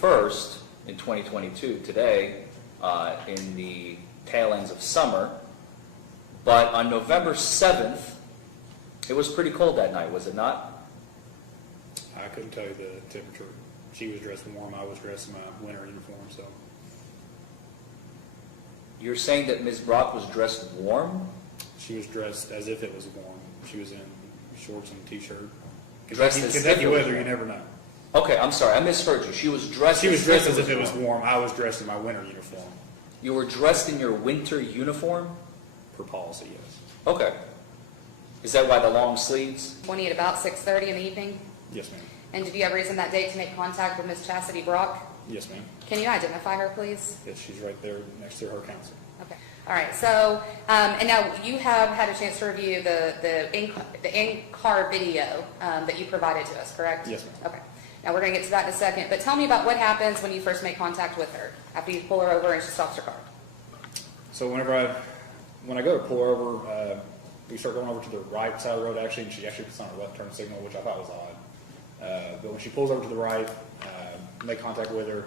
31st in 2022, today, in the tail ends of summer. But on November 7th, it was pretty cold that night, was it not? I couldn't tell you the temperature. She was dressed warm. I was dressed in my winter uniform, so. You're saying that Ms. Brock was dressed warm? She was dressed as if it was warm. She was in shorts and a t-shirt. Dressed as if Kentucky it was weather, warm. you never know. Okay, I'm sorry, I misheard you. She was dressed as if it was warm. I was dressed in my winter uniform. You were dressed in your winter uniform? Per policy, yes. Okay. Is that why the long sleeves? 20 at about 6:30 in the evening? Yes, ma'am. And did you have reason that day to make contact with Ms. Chastity Brock? Yes, ma'am. Can you identify her, please? Yes, she's right there next to her counsel. Okay. All right. So, and now you have had a chance to review the in-car video that you provided to us, correct? Yes, ma'am. Okay. Now we're going to get to that in a second. But tell me about what happens when you first make contact with her after you pull her over and she stops her car. So when I go to pull her over, we start going over to the right side of the road, actually, and she actually puts on a left turn signal, which I thought was odd. But when she pulls over to the right, make contact with her,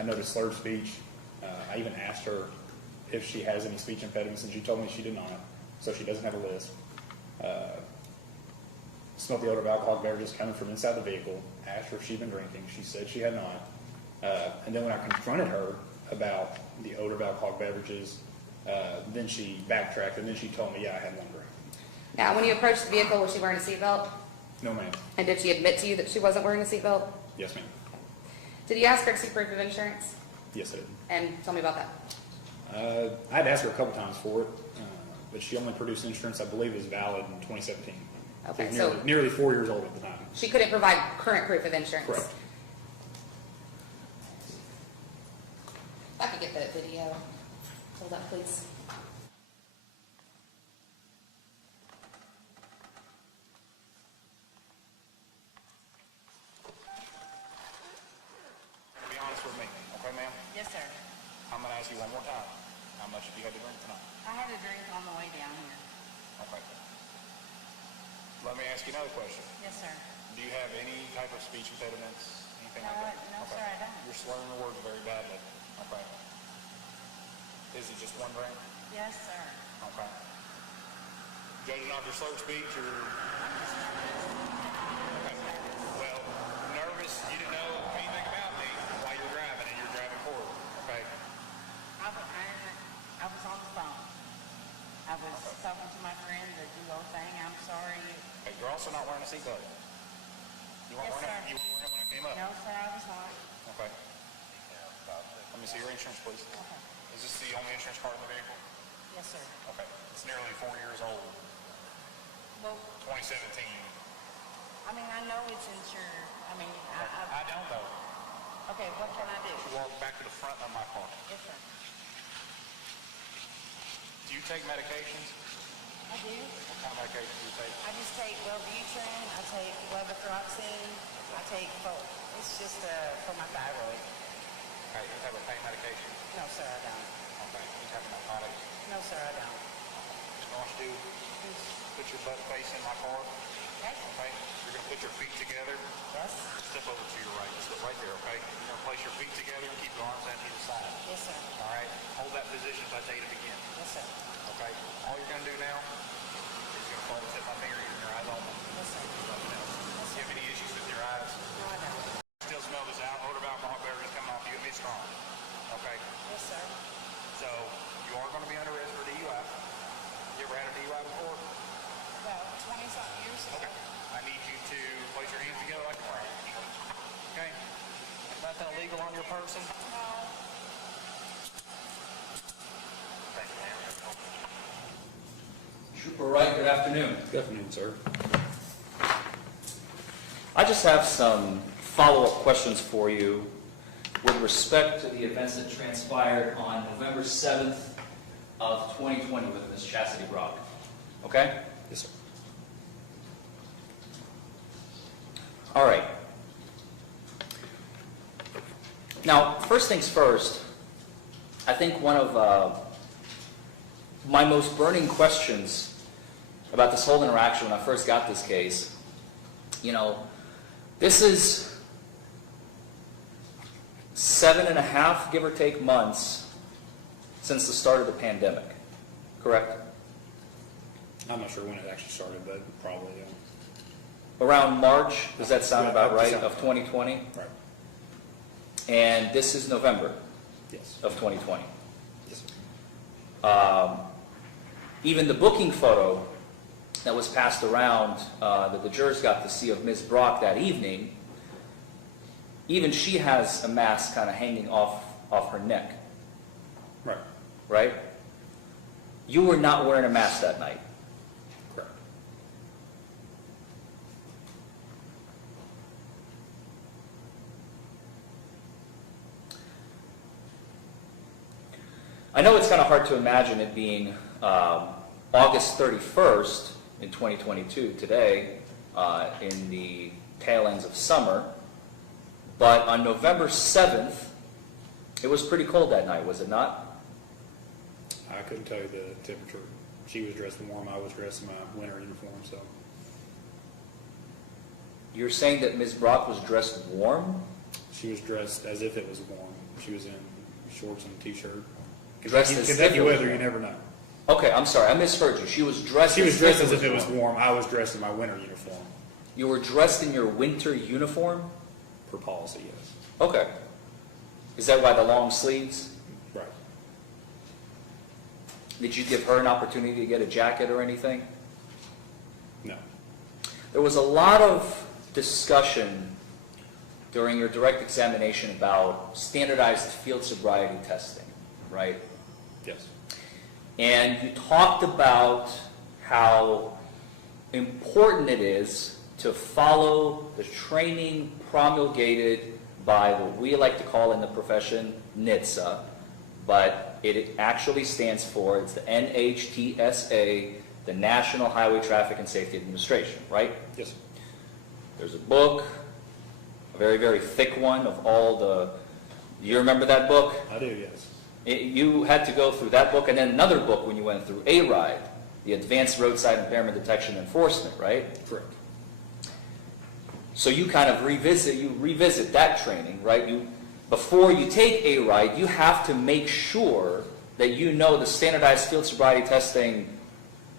I noticed slurred speech. I even asked her if she has any speech impediments, and she told me she did not, so she doesn't have a list. Smelled the odor of alcoholic beverages coming from inside the vehicle. Asked her if she'd been drinking. She said she had not. And then when I confronted her about the odor of alcoholic beverages, then she backtracked, and then she told me, yeah, I had one drink. Now, when you approached the vehicle, was she wearing a seatbelt? No, ma'am. And did she admit to you that she wasn't wearing a seatbelt? Yes, ma'am. Did you ask her to see proof of insurance? Yes, I did. And tell me about that. I had asked her a couple times for it, but she only produced insurance I believe is valid in 2017. Okay, She was so nearly 4 years old at the time. she couldn't provide current proof of insurance? Correct. If I could get that video. Hold up, please. Be honest with me, okay, ma'am? Yes, sir. I'm going to ask you one more time. How much have you had to drink tonight? I had a drink on the way down here. Okay. Let me ask you another question. Yes, sir. Do you have any type of speech impediments, anything No, like that? no, sir, I don't. You're slurring the words very badly. Okay. Is it just one drink? Yes, sir. Okay. Judging off your slurred speech, or okay. Well, nervous, you didn't know anything about me while you were driving, and you're driving forward. Okay. I was on the phone. I was talking to my friend to do the whole thing. I'm sorry. Hey, you're also not wearing a seatbelt. You weren't Yes, wearing it. sir. You weren't wearing it when I came up. No, sir, I was not. Okay. Let me see your insurance, please. Okay. Is this the only insurance card in the vehicle? Yes, sir. Okay. It's nearly 4 years old. Well, 2017. I mean, I know it's insured. I mean, I don't know. okay, what can I do? Walk back to the front of my car. Yes, sir. Do you take medications? I do. What kind of medications do you take? I just take Wellbutrin. I take levothyroxine. I take it's just for my thyroid. Okay. You have a pain medication? No, sir, I don't. Okay. You have narcotics? No, sir, I don't. What I want you to do is put your butt face in my car. Okay. Okay? You're going to put your feet together. Yes. Step over to your right. Just look right there, okay? You're going to place your feet together and keep your arms out to either side. Yes, sir. All right? Hold that position as I tell you to begin. Yes, sir. Okay? All you're going to do now is you're going to hold and set my finger in your eyes open. Yes, sir. Nothing else. Do you have any issues with your eyes? No, I don't. Still smell this odor of alcohol beverages coming off you. It's strong. Okay? Yes, sir. So you are going to be under arrest for DUI. You ever had a DUI before? About 20-something years ago. Okay. I need you to place your hands together like a friend. Okay? Nothing illegal on your person? No. Thank you, ma'am. Trooper Wright, good afternoon. Good afternoon, sir. I just have some follow-up questions for you with respect to the events that transpired on November 7th of 2020 with Ms. Chastity Brock. Okay? Yes, sir. All right. Now, first things first, I think one of my most burning questions about this whole interaction when I first got this case, you know, this is 7.5, give or take, months since the start of the pandemic, correct? I'm not sure when it actually started, but probably, yeah. Around March, does that sound Yeah, about that right, sounds of 2020? Right. And this is November Yes. of 2020. Yes, sir. Even the booking photo that was passed around that the jurors got to see of Ms. Brock that evening, even she has a mask kind of hanging off her neck, Right. right? You were not wearing a mask that night. Correct. I know it's kind of hard to imagine it being August 31st in 2022, today, in the tail ends of summer, but on November 7th, it was pretty cold that night, was it not? I couldn't tell you the temperature. She was dressed warm, I was dressed in my winter uniform, so. You're saying that Ms. Brock was dressed warm? She was dressed as if it was warm. She was in shorts and a t-shirt. Dressed as if Kentucky it was weather, warm. you never know. Okay, I'm sorry, I misheard you. She was dressed She was dressed as if it was warm. warm. I was dressed in my winter uniform, You were dressed in your winter uniform? per policy, yes. Okay. Is that why the long sleeves? Right. Did you give her an opportunity to get a jacket or anything? No. There was a lot of discussion during your direct examination about standardized field sobriety testing, right? Yes. And you talked about how important it is to follow the training promulgated by what we like to call in the profession NHTSA, but it actually stands for, it's the NHTSA, the National Highway Traffic and Safety Administration, right? Yes. There's a book, a very, very thick one of all the, you remember that book? I do, yes. You had to go through that book and then another book when you went through A-RIDE, the Advanced Roadside Impairment Detection Enforcement, right? Correct. So you kind of revisit that training, right? Before you take A-RIDE, you have to make sure that you know the standardized field sobriety testing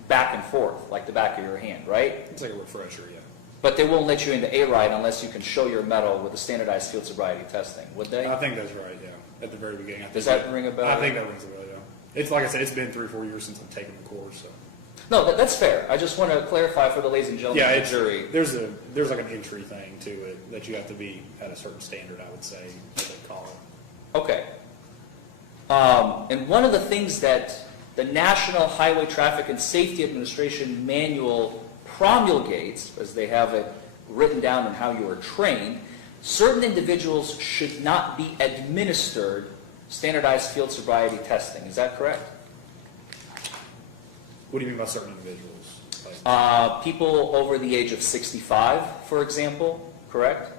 back and forth, like the back of your hand, right? It's like a refresher, yeah. But they won't let you into A-RIDE unless you can show your medal with the standardized field sobriety testing, would they? I think that's right, yeah. At the very beginning. Does that ring a bell? I think that rings a bell, yeah. It's like I said, it's been 3 or 4 years since I've taken the course, so. No, that's fair. I just want to clarify for the ladies and gentlemen Yeah, of the jury. there's like an entry thing to it that you have to be at a certain standard, I would say, what they call it. Okay. And one of the things that the National Highway Traffic and Safety Administration manual promulgates, as they have it written down on how you are trained, certain individuals should not be administered standardized field sobriety testing. Is that correct? What do you mean by certain individuals? Like, People over the age of 65, for example, correct?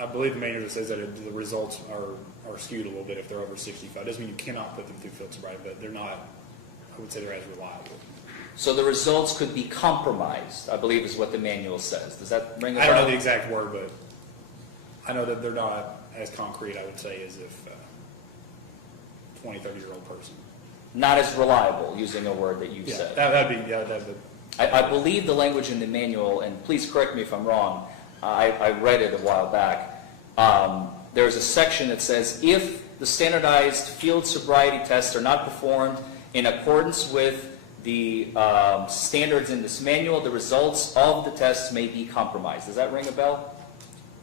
I believe the manual says that the results are skewed a little bit if they're over 65. Doesn't mean you cannot put them through field sobriety, but they're not, I would say they're as reliable. So the results could be compromised, I believe is what the manual says. Does that ring a bell? I don't know the exact word, but I know that they're not as concrete, I would say, as if 20, 30-year-old person. Not as reliable, using a word that you Yeah, said. that'd be. I believe the language in the manual, and please correct me if I'm wrong, I read it a while back. There's a section that says, if the standardized field sobriety tests are not performed in accordance with the standards in this manual, the results of the tests may be compromised. Does that ring a bell?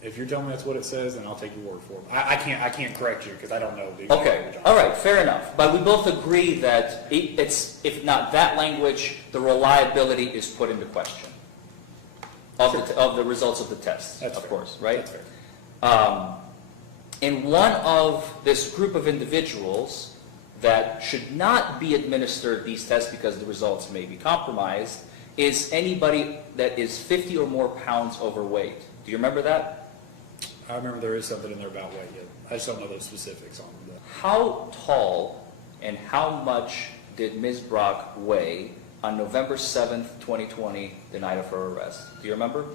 If you're telling me that's what it says, then I'll take your word for it. I can't correct you because I don't know the exact Okay, language. all right, fair enough. But we both agree that it's, if not that language, the reliability is put into question of the results of the test, That's of fair. course, right? That's fair. And one of this group of individuals that should not be administered these tests because the results may be compromised is anybody that is 50 or more pounds overweight. Do you remember that? I remember there is something in there about weight. Yeah. I just don't know those specifics on it. How tall and how much did Ms. Brock weigh on November 7th, 2020, the night of her arrest? Do you remember?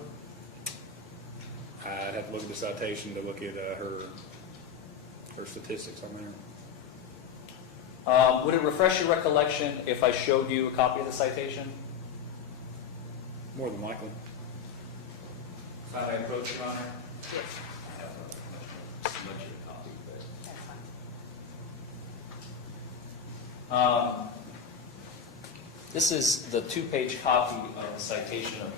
I'd have to look at the citation to look at her statistics on there. Would it refresh your recollection if I showed you a copy of the citation? More than likely. If I may approach, Your Honor? Yes, I have a much of a copy, but... that's fine. This is the two-page copy of the citation of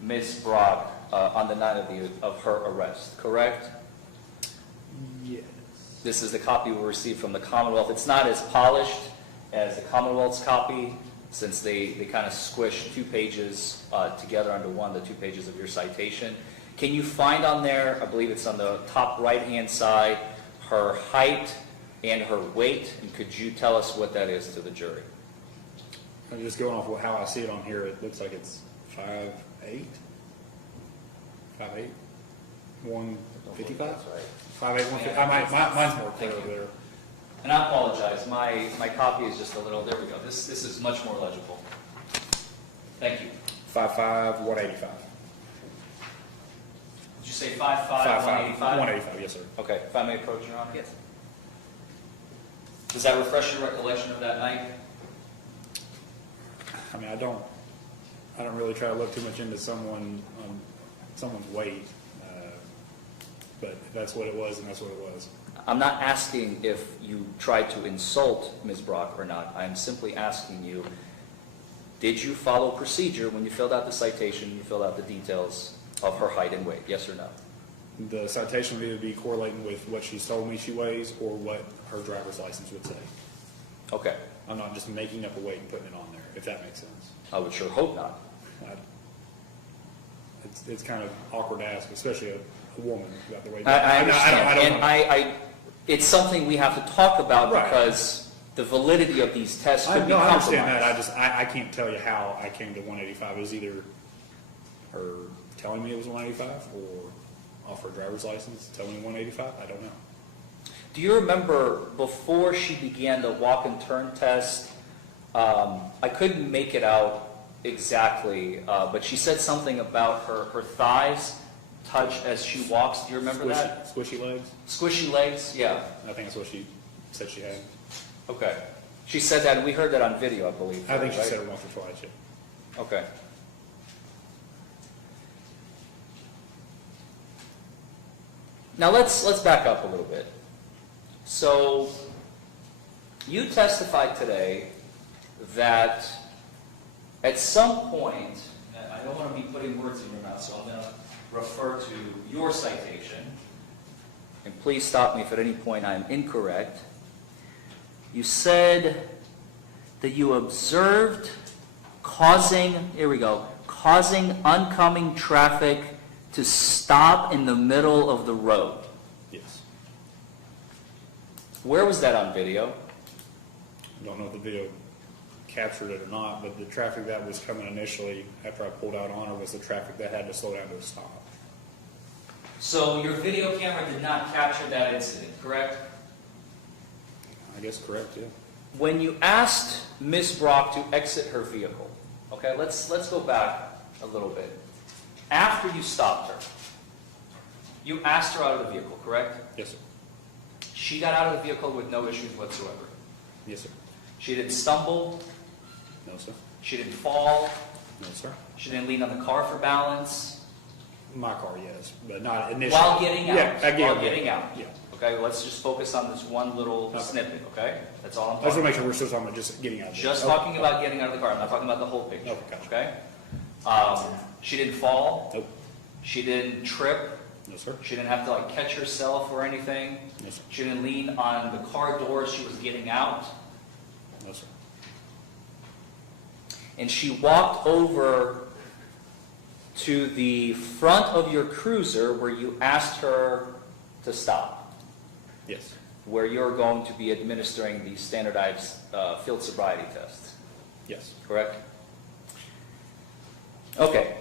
Ms. Brock on the night of her arrest, correct? Yes. This is the copy we received from the Commonwealth. It's not as polished as the Commonwealth's copy, since they kind of squish 2 pages together under one, the 2 pages of your citation. Can you find on there, I believe it's on the top right-hand side, her height and her weight? And could you tell us what that is to the jury? I'm just going off how I see it on here. It looks like it's 5'8", 155. That's right. 5'8", 150. Mine's more clear over there. And I apologize, my copy is just a little, there we go. This is much more legible. Thank you. 5'5", 185. Did you say 5'5", 185? 185, yes, sir. Okay, if I may approach, Your Honor? Yes. Does that refresh your recollection of that night? I mean, I don't really try to look too much into someone's weight, but if that's what it was, and that's what it was. I'm not asking if you tried to insult Ms. Brock or not. I'm simply asking you, did you follow procedure when you filled out the citation, you filled out the details of her height and weight, yes or no? The citation would either be correlating with what she's told me she weighs or what her driver's license would say. Okay, I'm not just making up a weight and putting it on there, if that makes sense. I would sure hope not. It's kind of awkward to ask, especially a woman about the weight. I understand, I don't and know. it's something we have to talk about Right. because the validity of these tests could be I compromised. understand that. I can't tell you how I came to 185. It was either her telling me it was 185 or off her driver's license telling me 185. I don't know. Do you remember before she began the walk and turn test, I couldn't make it out exactly, but she said something about her thighs touch as she walks. Do you remember that? Squishy legs? Squishy legs? Yeah. I think that's what she said she had. Okay. She said that, and we heard that on video, I believe. I think she right? said it once or twice, yeah. Okay. Now let's back up a little bit. So you testified today that at some point, and I don't want to be putting words in your mouth, so I'm going to refer to your citation, and please stop me if at any point I'm incorrect. You said that you observed causing oncoming traffic to stop in the middle of the road. Yes. Where was that on video? I don't know if the video captured it or not, but the traffic that was coming initially after I pulled out on her was the traffic that had to slow down to a stop. So your video camera did not capture that incident, correct? I guess correct, yeah. When you asked Ms. Brock to exit her vehicle, okay, let's go back a little bit. After you stopped her, you asked her out of the vehicle, correct? Yes, sir. She got out of the vehicle with no issues whatsoever. Yes, sir. She didn't stumble, No, sir. she didn't fall, No, sir. she didn't lean on the car for balance. My car, yes, but not initially. While getting out. Yeah, While getting out. Yeah. Okay, let's just focus on this one little Okay. snippet, okay? That's all I'm I just talking want to make about. sure we're still talking about just getting out of there. Just talking about getting out of the car. I'm not talking about the whole picture, Okay, gotcha. okay? She didn't fall. Nope. She didn't trip. No, sir. She didn't have to catch herself or anything. No, sir. She didn't lean on the car door as she was getting out. No, sir. And she walked over to the front of your cruiser where you asked her to stop, Yes. where you're going to be administering the standardized field sobriety test, Yes. correct? Okay.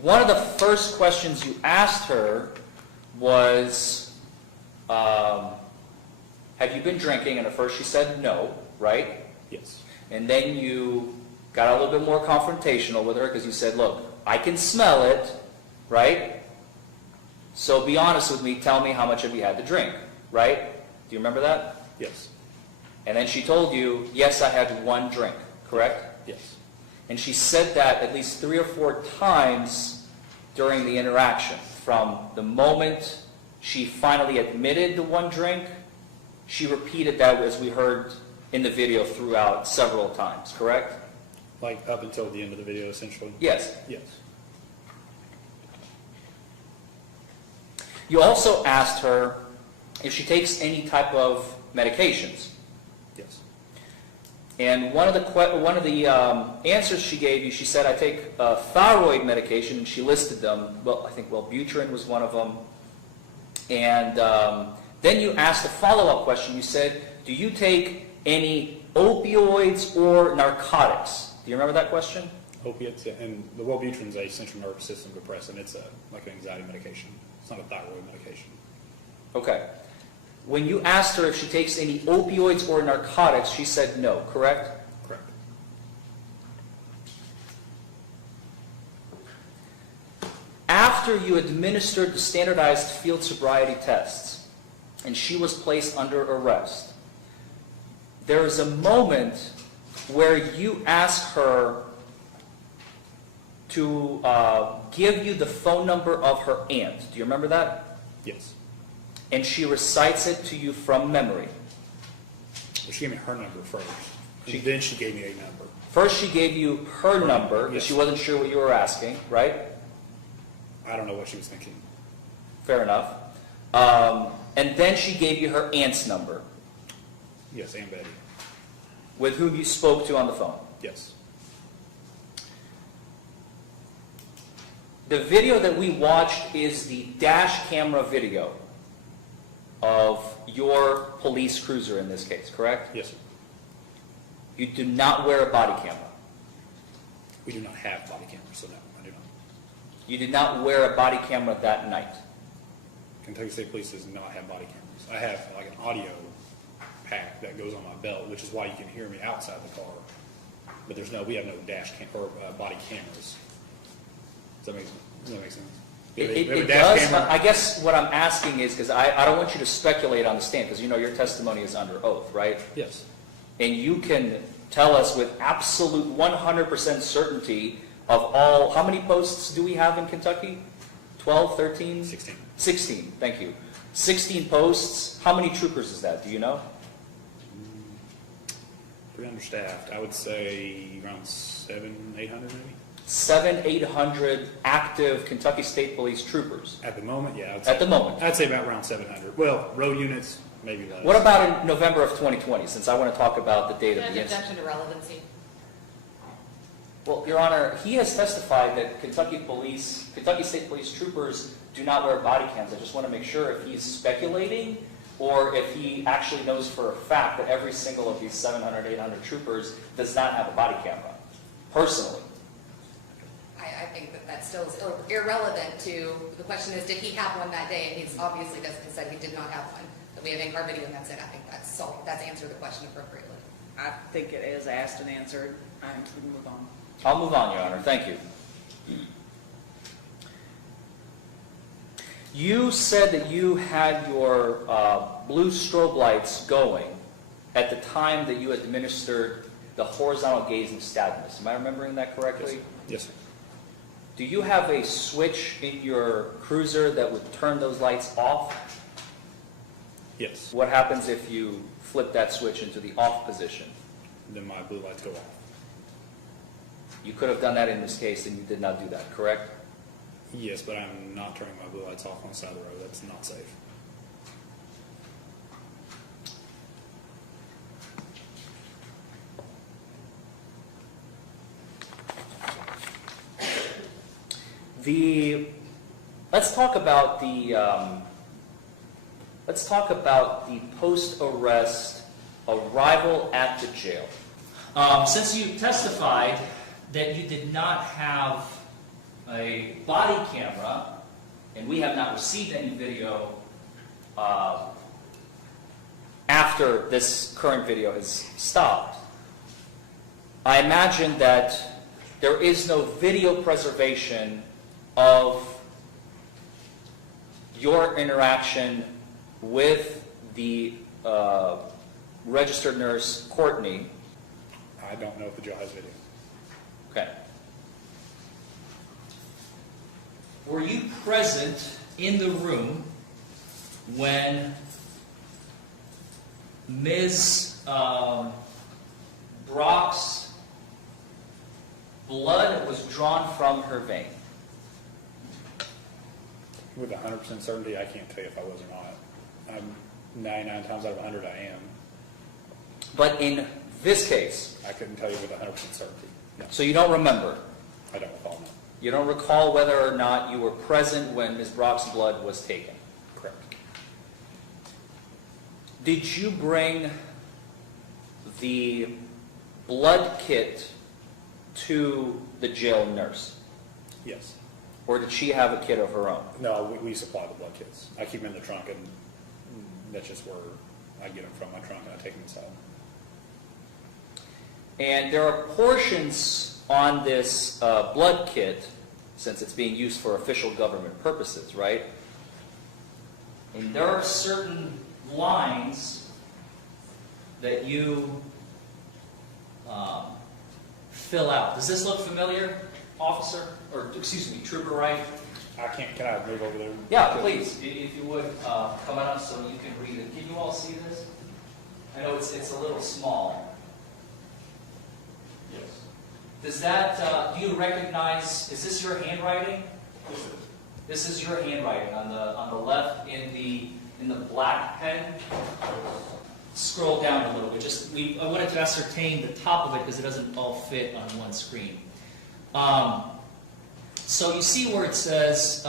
One of the first questions you asked her was, have you been drinking? And at first she said no, right? Yes. And then you got a little bit more confrontational with her because you said, look, I can smell it, right? So be honest with me, tell me how much have you had to drink, right? Do you remember that? Yes. And then she told you, yes, I had one drink, correct? Yes. And she said that at least 3 or 4 times during the interaction. From the moment she finally admitted the one drink, she repeated that as we heard in the video throughout several times, correct? Like up until the end of the video, essentially? Yes. Yes. You also asked her if she takes any type of medications. Yes. And one of the answers she gave you, she said, I take thyroid medication, and she listed them. Well, I think Wellbutrin was one of them. And then you asked a follow-up question. You said, do you take any opioids or narcotics? Do you remember that question? Opiates, yeah, and the Wellbutrin is a central nervous system depressant. It's like an anxiety medication. It's not a thyroid medication. Okay. When you asked her if she takes any opioids or narcotics, she said no, correct? Correct. After you administered the standardized field sobriety tests and she was placed under arrest, there is a moment where you ask her to give you the phone number of her aunt. Do you remember that? Yes. And she recites it to you from memory. Well, she gave me her number first. Then she gave me a number. First she gave you her number because Yes. she wasn't sure what you were asking, right? I don't know what she was thinking. Fair enough. And then she gave you her aunt's number, Yes, Aunt Betty. with whom you spoke to on the phone. Yes. The video that we watched is the dash camera video of your police cruiser in this case, correct? Yes, sir. You do not wear a body camera. We do not have body cameras, so no, I do not. You did not wear a body camera that night. Kentucky State Police does not have body cameras. I have like an audio pack that goes on my belt, which is why you can hear me outside the car. But we have no dash cam or body cameras. Does that make sense? It does, but I guess what I'm asking is, because I don't want you to speculate on the stand, because you know your testimony is under oath, right? Yes. And you can tell us with absolute 100% certainty of all, how many posts do we have in Kentucky? 12, 13? 16. 16, thank you. 16 posts. How many troopers is that? Do you know? Pretty understaffed. I would say around 700, 800 maybe. 700, 800 active Kentucky State Police troopers. At the moment, yeah. At the moment. I'd say about around 700. Well, road units, maybe less. What about in November of 2020, since I want to talk about the date of the incident? Objection to relevancy. Well, Your Honor, he has testified that Kentucky State Police troopers do not wear body cams. I just want to make sure if he's speculating or if he actually knows for a fact that every single of these 700, 800 troopers does not have a body camera, personally. I think that still is irrelevant to, the question is, did he have one that day? And he's obviously said he did not have one. But we have in-car video and that's it. I think that's answered the question appropriately. I think it is asked and answered. I think we can move on. I'll move on, Your Honor. Thank you. You said that you had your blue strobe lights going at the time that you administered the horizontal gazing stimulus. Am I remembering that correctly? Yes, sir. Do you have a switch in your cruiser that would turn those lights off? Yes. What happens if you flip that switch into the off position? Then my blue lights go off. You could have done that in this case and you did not do that, correct? Yes, but I'm not turning my blue lights off on the side of the road. That's not safe. Let's talk about the post-arrest arrival at the jail. Since you testified that you did not have a body camera, and we have not received any video after this current video has stopped, I imagine that there is no video preservation of your interaction with the registered nurse, Courtney. I don't know if the jail has video. Okay. Were you present in the room when Ms. Brock's blood was drawn from her vein? With 100% certainty, I can't tell you if I was or not. I'm 99 times out of 100 I am. But in this case, I couldn't tell you with 100% certainty. No, so you don't remember? I don't recall, no. You don't recall whether or not you were present when Ms. Brock's blood was taken? Correct. Did you bring the blood kit to the jail nurse? Yes. Or did she have a kit of her own? No, we supply the blood kits. I keep them in the trunk, and that's just where I get them from, my trunk, and I take them inside. And there are portions on this blood kit, since it's being used for official government purposes, right? And there are certain lines that you fill out. Does this look familiar, officer? Or, excuse me, Trooper Wright? Can I move over there? Yeah, please, if you would, come on up so you can read it. Can you all see this? I know it's a little small. Yes. Does that, do you recognize, is this your handwriting? This is your handwriting on the left in the black pen. Scroll down a little bit. I wanted to ascertain the top of it because it doesn't all fit on one screen. So you see where it says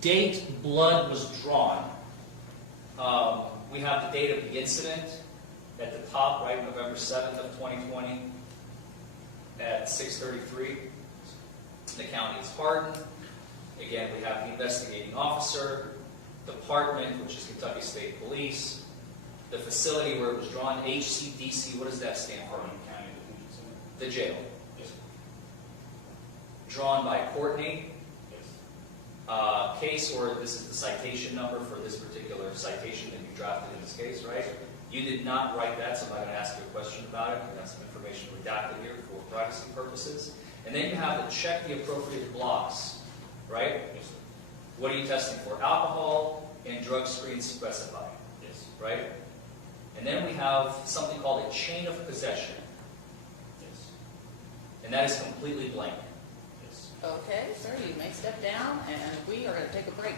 date blood was drawn. We have the date of the incident at the top, right, November 7th of 2020 at 6:33. The county is pardoned. Again, we have the investigating officer, department, which is Kentucky State Police, the facility where it was drawn, HCDC, what does that stand for? The jail. Yes. Drawn by Courtney. Yes. Case, or this is the citation number for this particular citation that you drafted in this case, right? You did not write that, so I'm not going to ask you a question about it. We have some information redacted here for privacy purposes. And then you have to check the appropriate blocks, right? Yes. What are you testing for? Alcohol and drug screens specified. Yes. Right? And then we have something called a chain of possession. Yes. And that is completely blank. Yes. Okay, sir, you may step down, and we are going to take a break.